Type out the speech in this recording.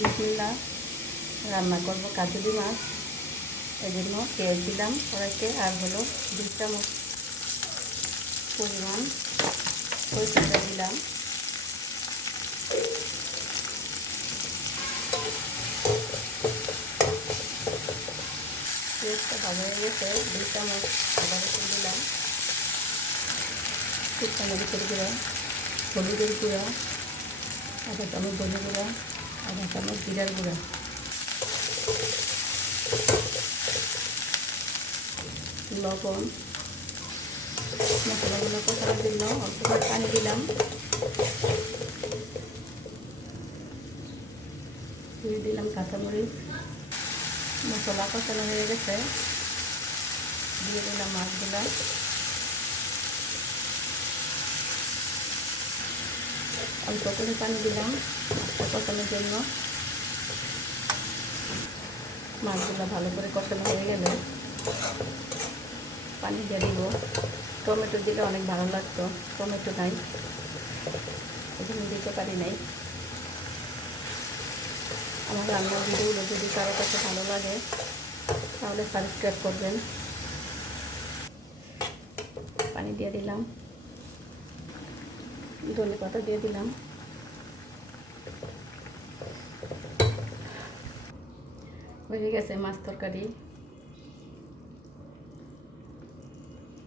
বিসমিল্লাহ, রান্না করব কাজলি মাছ। এই জন্য পেঁয়াজ দিলাম কড়াইতে, আর হলো 2 চামচ পরিমাণ সরিষা তেল দিলাম। পেঁয়াজটা ভালো হয়ে গেছে, 2 চামচ আদা রসুন দিলাম, শুকনো মরিচের গুঁড়া, হলুদের গুঁড়া, আধা চামচ ধনে গুঁড়া, আধা চামচ জিরার গুঁড়া, লবণ। মশলাগুলো কষানোর জন্য অল্প করে পানি দিলাম, দিয়ে দিলাম কাঁচামরিচ। মশলা কষানো হয়ে গেছে, দিয়ে দিলাম মাছগুলা। অল্প করে পানি দিলাম কষানোর জন্য। মাছগুলো ভালো করে কষানো হয়ে গেলে পানি দিয়ে দিব। টমেটো দিলে অনেক ভালো লাগতো, টমেটো নাই, এজন্য দিতে পারি নাই। আমার রান্নার ভিডিওগুলো যদি কারো কাছে ভালো লাগে তাহলে সাবস্ক্রাইব করবেন। পানি দিয়ে দিলাম, ধনে পাতা দিয়ে দিলাম। হয়ে গেছে মাছ তরকারি।